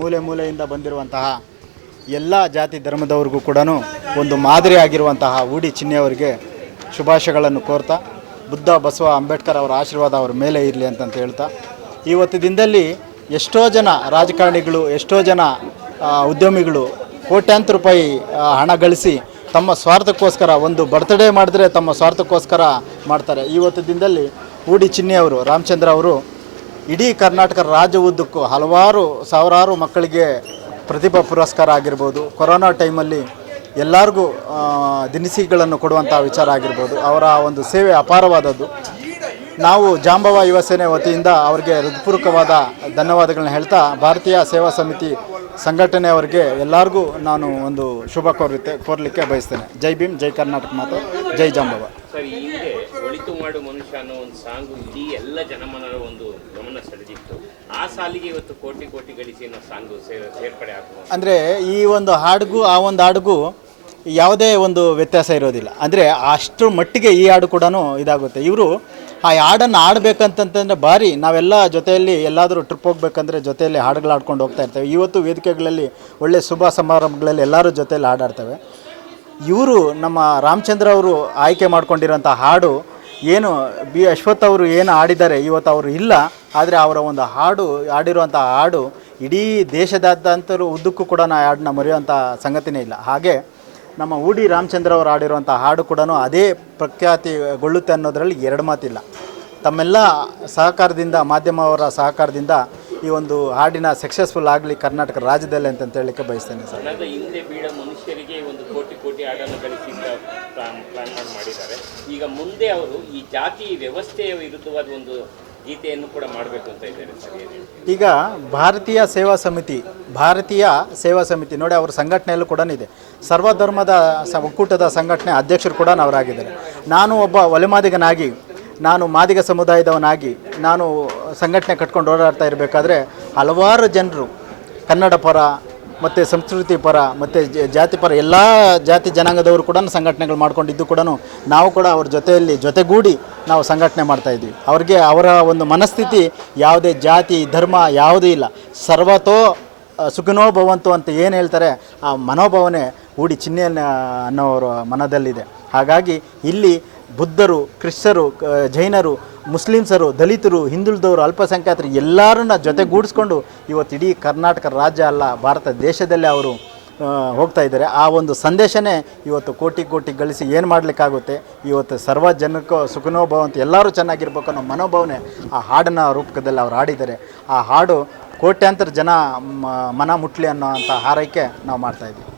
ಮೂಲೆ ಮೂಲೆಯಿಂದ ಬಂದಿರುವಂತಹ ಎಲ್ಲ ಜಾತಿ ಧರ್ಮದವ್ರಿಗೂ ಕೂಡ ಒಂದು ಮಾದರಿಯಾಗಿರುವಂತಹ ಊಡಿ ಚಿಹ್ನೆಯವರಿಗೆ ಶುಭಾಶಯಗಳನ್ನು ಕೋರ್ತಾ, ಬುದ್ಧ ಬಸವ ಅಂಬೇಡ್ಕರ್ ಅವರ ಆಶೀರ್ವಾದ ಅವರ ಮೇಲೆ ಇರಲಿ ಅಂತಂತ ಹೇಳ್ತಾ ಇವತ್ತು ದಿನದಲ್ಲಿ ಎಷ್ಟೋ ಜನ ರಾಜಕಾರಣಿಗಳು, ಎಷ್ಟೋ ಜನ ಉದ್ಯಮಿಗಳು ಕೋಟ್ಯಾಂತರ ರೂಪಾಯಿ ಹಣ ಗಳಿಸಿ ತಮ್ಮ ಸ್ವಾರ್ಥಕ್ಕೋಸ್ಕರ ಒಂದು ಬರ್ತ್ಡೇ ಮಾಡಿದ್ರೆ ತಮ್ಮ ಸ್ವಾರ್ಥಕ್ಕೋಸ್ಕರ ಮಾಡ್ತಾರೆ. ಇವತ್ತು ದಿನದಲ್ಲಿ ಊಡಿ ಚಿನ್ನಿಯವರು, ರಾಮಚಂದ್ರ ಅವರು ಇಡೀ ಕರ್ನಾಟಕ ರಾಜ್ಯ ಉದ್ದಕ್ಕೂ ಹಲವಾರು ಸಾವಿರಾರು ಮಕ್ಕಳಿಗೆ ಪ್ರತಿಭಾ ಪುರಸ್ಕಾರ ಆಗಿರ್ಬೋದು. ಕೊರೋನಾ ಟೈಮಲ್ಲಿ ಎಲ್ಲರಿಗೂ ದಿನಸಿಗಳನ್ನು ಕೊಡುವಂಥ ವಿಚಾರ ಆಗಿರ್ಬೋದು. ಅವರ ಒಂದು ಸೇವೆ ಅಪಾರವಾದದ್ದು. ನಾವು ಜಾಂಬವ ಯುವ ಸೇನೆ ವತಿಯಿಂದ ಅವರಿಗೆ ಹೃತ್ಪೂರ್ವಕವಾದ ಧನ್ಯವಾದಗಳನ್ನ ಹೇಳ್ತಾ, ಭಾರತೀಯ ಸೇವಾ ಸಮಿತಿ ಸಂಘಟನೆಯವರಿಗೆ ಎಲ್ಲರಿಗೂ ನಾನು ಒಂದು ಶುಭ ಕೋರುತ್ತೆ ಕೋರಲಿಕ್ಕೆ ಬಯಸ್ತೇನೆ. ಜೈ ಭೀಮ್, ಜೈ ಕರ್ನಾಟಕ ಮಾತು, ಜೈ ಜಾಂಬವ. ಒಳಿತು ಮಾಡು ಮನುಷ್ಯ ಅನ್ನೋ ಒಂದು ಸಾಂಗು ಇಡೀ ಎಲ್ಲ ಜನಮನರ ಒಂದು ಗಮನ ಸೆಳೆದಿತ್ತು. ಆ ಸಾಲಿಗೆ ಇವತ್ತು ಕೋಟಿ ಕೋಟಿ ಗಳಿಸಿ ಅನ್ನೋ ಸಾಂಗು ಸೇರ್ಪಡೆ ಆಗುವ ಅಂದರೆ ಈ ಒಂದು ಹಾಡಿಗೂ, ಆ ಒಂದು ಹಾಡಿಗೂ ಯಾವುದೇ ಒಂದು ವ್ಯತ್ಯಾಸ ಇರೋದಿಲ್ಲ. ಅಂದರೆ ಅಷ್ಟರ ಮಟ್ಟಿಗೆ ಈ ಹಾಡು ಕೂಡ ಇದಾಗುತ್ತೆ. ಇವರು ಆ ಹಾಡನ್ನು ಆಡಬೇಕಂತಂತಂದರೆ ಭಾರಿ. ನಾವೆಲ್ಲ ಜೊತೆಯಲ್ಲಿ ಎಲ್ಲಾದರೂ ಟ್ರಿಪ್ ಹೋಗ್ಬೇಕಂದ್ರೆ ಜೊತೆಯಲ್ಲಿ ಹಾಡುಗಳು ಆಡ್ಕೊಂಡು ಹೋಗ್ತಾ ಇರ್ತೇವೆ. ಇವತ್ತು ವೇದಿಕೆಗಳಲ್ಲಿ ಒಳ್ಳೆ ಶುಭ ಸಮಾರಂಭಗಳಲ್ಲಿ ಎಲ್ಲರೂ ಜೊತೆಯಲ್ಲಿ ಹಾಡಾಡ್ತೇವೆ. ಇವರು ನಮ್ಮ ರಾಮಚಂದ್ರ ಅವರು ಆಯ್ಕೆ ಮಾಡ್ಕೊಂಡಿರೋಂಥ ಹಾಡು ಏನು ಬಿ ಅಶ್ವಥ್ ಅವರು ಏನು ಆಡಿದ್ದಾರೆ ಇವತ್ತು ಅವರು ಇಲ್ಲ, ಆದರೆ ಅವರ ಒಂದು ಹಾಡು ಆಡಿರುವಂಥ ಹಾಡು ಇಡೀ ದೇಶದಾದ್ಯಂತರೂ ಉದ್ದಕ್ಕೂ ಕೂಡ ನಾ ಹಾಡನ್ನ ಮರೆಯುವಂಥ ಸಂಗತಿನೇ ಇಲ್ಲ. ಹಾಗೆ ನಮ್ಮ ಊಡಿ ರಾಮಚಂದ್ರ ಅವರು ಆಡಿರುವಂಥ ಹಾಡು ಕೂಡ ಅದೇ ಪ್ರಖ್ಯಾತಿಗೊಳ್ಳುತ್ತೆ ಅನ್ನೋದರಲ್ಲಿ ಎರಡು ಮಾತಿಲ್ಲ. ತಮ್ಮೆಲ್ಲ ಸಹಕಾರದಿಂದ ಮಾಧ್ಯಮವರ ಸಹಕಾರದಿಂದ ಈ ಒಂದು ಹಾಡಿನ ಸಕ್ಸಸ್ಫುಲ್ ಆಗಲಿ ಕರ್ನಾಟಕ ರಾಜ್ಯದಲ್ಲಿ ಅಂತಂತ ಹೇಳಲಿಕ್ಕೆ ಬಯಸ್ತೇನೆ ಸರ್. ಹಿಂದೆ ಬೀಳ ಮನುಷ್ಯರಿಗೆ ಕೋಟಿ ಕೋಟಿ ಹಣನ ಗಳಿಸಿ ಪ್ಲಾನ್ ಪ್ಲಾನ್ ಮಾಡಿ ಮಾಡಿದ್ದಾರೆ. ಈಗ ಮುಂದೆ ಅವರು ಈ ಜಾತಿ ವ್ಯವಸ್ಥೆಯ ವಿರುದ್ಧವಾದ ಒಂದು ಗೀತೆಯನ್ನು ಕೂಡ ಮಾಡಬೇಕು ಅಂತ ಇದ್ದಾರೆ ಸರ್ ಈಗ ಭಾರತೀಯ ಸೇವಾ ಸಮಿತಿ, ಭಾರತೀಯ ಸೇವಾ ಸಮಿತಿ, ನೋಡಿ ಅವರ ಸಂಘಟನೆಯಲ್ಲೂ ಕೂಡ ಇದೆ. ಸರ್ವಧರ್ಮದ ಒಕ್ಕೂಟದ ಸಂಘಟನೆ ಅಧ್ಯಕ್ಷರು ಕೂಡ ಅವರಾಗಿದ್ದಾರೆ. ನಾನು ಒಬ್ಬ ಒಲೆಮಾದಿಗನಾಗಿ, ನಾನು ಮಾದಿಗ ಸಮುದಾಯದವನಾಗಿ, ನಾನು ಸಂಘಟನೆ ಕಟ್ಕೊಂಡು ಓಡಾಡ್ತಾ ಇರಬೇಕಾದ್ರೆ ಹಲವಾರು ಜನರು ಕನ್ನಡ ಪರ ಮತ್ತು ಸಂಸ್ಕೃತಿ ಪರ, ಮತ್ತು ಜಾತಿ ಪರ, ಎಲ್ಲ ಜಾತಿ ಜನಾಂಗದವರು ಕೂಡ ಸಂಘಟನೆಗಳು ಮಾಡ್ಕೊಂಡಿದ್ದು ಕೂಡ ನಾವು ಕೂಡ ಅವ್ರ ಜೊತೆಯಲ್ಲಿ ಜೊತೆಗೂಡಿ ನಾವು ಸಂಘಟನೆ ಮಾಡ್ತಾ ಇದ್ವಿ. ಅವ್ರಿಗೆ ಅವರ ಒಂದು ಮನಸ್ಥಿತಿ ಯಾವುದೇ ಜಾತಿ, ಧರ್ಮ ಯಾವುದೂ ಇಲ್ಲ. ಸರ್ವತೋ ಸುಖನೋ ಭವಂತು ಅಂತ ಏನು ಹೇಳ್ತಾರೆ, ಆ ಮನೋಭಾವನೆ ಹೂಡಿ ಚಿಹ್ನೆಯನ್ನು ಅನ್ನೋರ ಮನದಲ್ಲಿದೆ. ಹಾಗಾಗಿ ಇಲ್ಲಿ ಬುದ್ಧರು, ಕ್ರಿಶ್ಚರು ಜೈನರು ಮುಸ್ಲಿಮ್ಸರು, ದಲಿತರು, ಹಿಂದುಳಿದವರು, ಅಲ್ಪಸಂಖ್ಯಾತರು ಎಲ್ಲರನ್ನ ಜೊತೆಗೂಡಿಸ್ಕೊಂಡು ಇವತ್ತು ಇಡೀ ಕರ್ನಾಟಕ ರಾಜ್ಯ ಅಲ್ಲ, ಭಾರತ ದೇಶದಲ್ಲೇ ಅವರು ಹೋಗ್ತಾ ಇದ್ದಾರೆ. ಆ ಒಂದು ಸಂದೇಶನೇ ಇವತ್ತು ಕೋಟಿ ಕೋಟಿ ಗಳಿಸಿ ಏನು ಮಾಡಲಿಕ್ಕಾಗುತ್ತೆ? ಇವತ್ತು ಸರ್ವ ಜನಕ್ಕೂ ಸುಖನೋಭವ ಅಂತ ಎಲ್ಲರೂ ಚೆನ್ನಾಗಿರ್ಬೇಕು ಅನ್ನೋ ಮನೋಭಾವನೆ ಆ ಹಾಡಿನ ರೂಪಕದಲ್ಲಿ ಅವ್ರು ಹಾಡಿದ್ದಾರೆ. ಆ ಹಾಡು ಕೋಟ್ಯಾಂತರ ಜನ ಮನ ಮುಟ್ಲಿ ಅನ್ನೋ ಅಂಥ ಹಾರೈಕೆ ನಾವು ಮಾಡ್ತಾಯಿದ್ದೀವಿ